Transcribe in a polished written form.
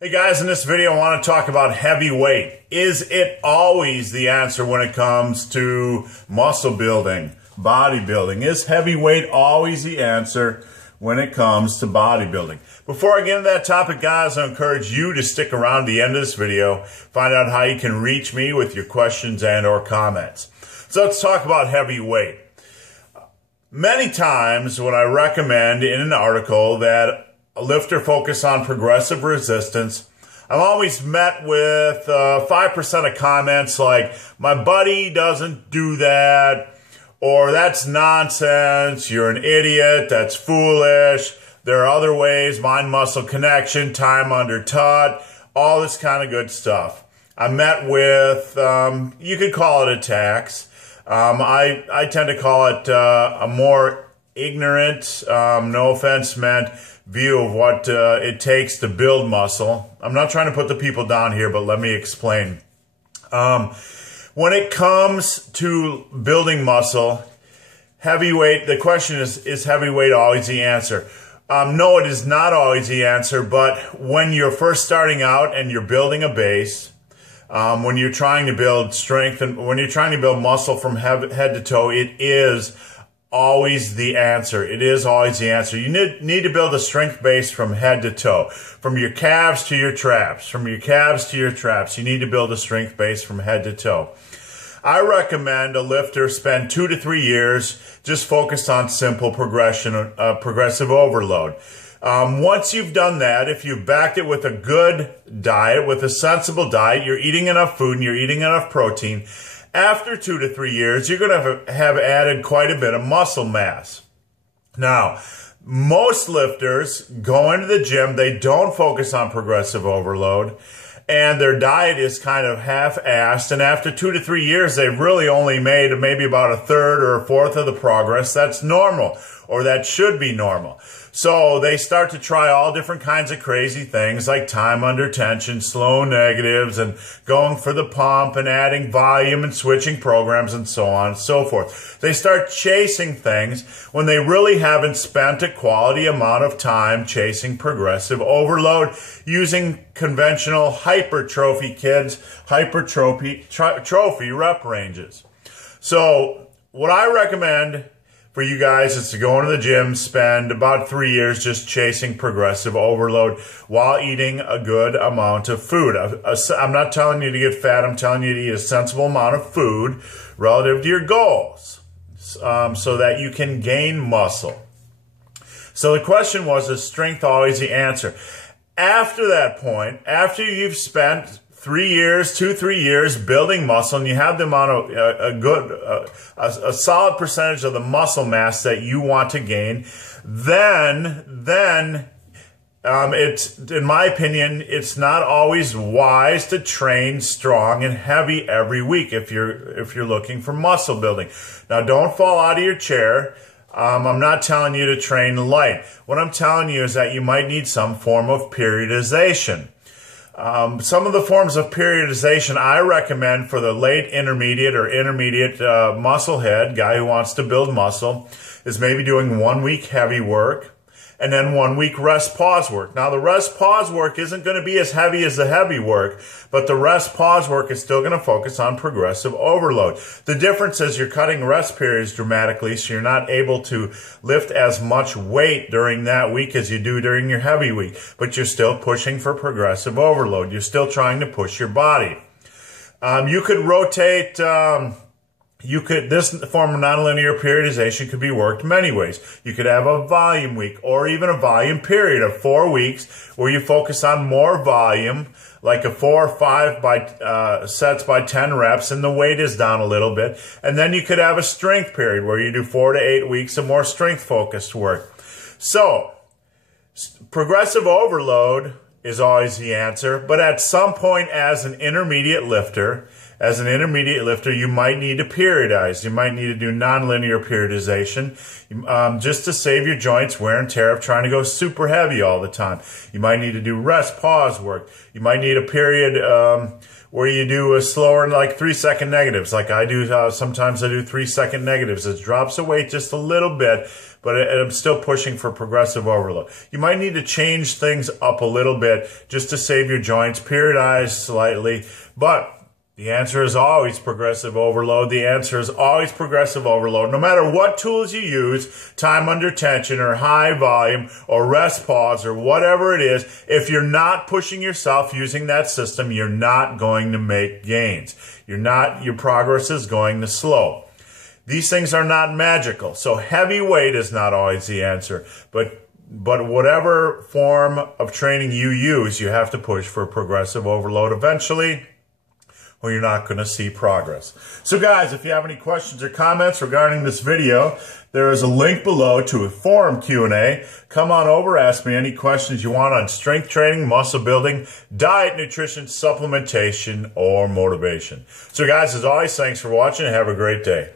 Hey guys, in this video I want to talk about heavy weight. Is it always the answer when it comes to muscle building, bodybuilding? Is heavy weight always the answer when it comes to bodybuilding? Before I get into that topic, guys, I encourage you to stick around to the end of this video, find out how you can reach me with your questions and or comments. So let's talk about heavy weight. Many times when I recommend in an article that a lifter focus on progressive resistance, I'm always met with 5% of comments like, my buddy doesn't do that, or that's nonsense, you're an idiot, that's foolish, there are other ways, mind muscle connection, time under tut, all this kind of good stuff. I'm met with, you could call it attacks. I tend to call it a more ignorant, no offense meant, view of what it takes to build muscle. I'm not trying to put the people down here, but let me explain. When it comes to building muscle, heavyweight, the question is heavyweight always the answer? No, it is not always the answer, but when you're first starting out and you're building a base, when you're trying to build strength and when you're trying to build muscle from head to toe, it is always the answer. It is always the answer. You need to build a strength base from head to toe. From your calves to your traps. From your calves to your traps. You need to build a strength base from head to toe. I recommend a lifter spend 2 to 3 years just focused on simple progression, progressive overload. Once you've done that, if you've backed it with a good diet, with a sensible diet, you're eating enough food and you're eating enough protein, after 2 to 3 years, you're going to have added quite a bit of muscle mass. Now, most lifters go into the gym, they don't focus on progressive overload, and their diet is kind of half-assed, and after 2 to 3 years, they've really only made maybe about a third or a fourth of the progress. That's normal, or that should be normal. So they start to try all different kinds of crazy things like time under tension, slow negatives, and going for the pump and adding volume and switching programs and so on and so forth. They start chasing things when they really haven't spent a quality amount of time chasing progressive overload using conventional hypertrophy trophy rep ranges. So what I recommend for you guys is to go into the gym, spend about 3 years just chasing progressive overload while eating a good amount of food. I'm not telling you to get fat. I'm telling you to eat a sensible amount of food relative to your goals so that you can gain muscle. So the question was, is strength always the answer? After that point, after you've spent 3 years, 2-3 years building muscle, and you have the amount of a solid percentage of the muscle mass that you want to gain, then it's, in my opinion, it's not always wise to train strong and heavy every week if you're looking for muscle building. Now, don't fall out of your chair. I'm not telling you to train light. What I'm telling you is that you might need some form of periodization. Some of the forms of periodization I recommend for the late intermediate or intermediate muscle head, guy who wants to build muscle, is maybe doing 1 week heavy work and then 1 week rest pause work. Now the rest pause work isn't going to be as heavy as the heavy work, but the rest pause work is still going to focus on progressive overload. The difference is you're cutting rest periods dramatically, so you're not able to lift as much weight during that week as you do during your heavy week, but you're still pushing for progressive overload. You're still trying to push your body. You could rotate, this form of nonlinear periodization could be worked many ways. You could have a volume week or even a volume period of 4 weeks where you focus on more volume, like a 4 or 5 sets by 10 reps, and the weight is down a little bit. And then you could have a strength period where you do 4 to 8 weeks of more strength-focused work. So, progressive overload is always the answer, but at some point as an intermediate lifter, as an intermediate lifter, you might need to periodize. You might need to do nonlinear periodization just to save your joints wear and tear of trying to go super heavy all the time. You might need to do rest, pause work. You might need a period where you do a slower, like 3-second negatives, like I do. Sometimes I do 3-second negatives. It drops the weight just a little bit, but I'm still pushing for progressive overload. You might need to change things up a little bit just to save your joints, periodize slightly, but the answer is always progressive overload. The answer is always progressive overload. No matter what tools you use, time under tension or high volume or rest pause or whatever it is, if you're not pushing yourself using that system, you're not going to make gains. Your progress is going to slow. These things are not magical. So heavy weight is not always the answer. But whatever form of training you use, you have to push for progressive overload eventually, or you're not going to see progress. So guys, if you have any questions or comments regarding this video, there is a link below to a forum Q&A. Come on over, ask me any questions you want on strength training, muscle building, diet, nutrition, supplementation, or motivation. So guys, as always, thanks for watching and have a great day.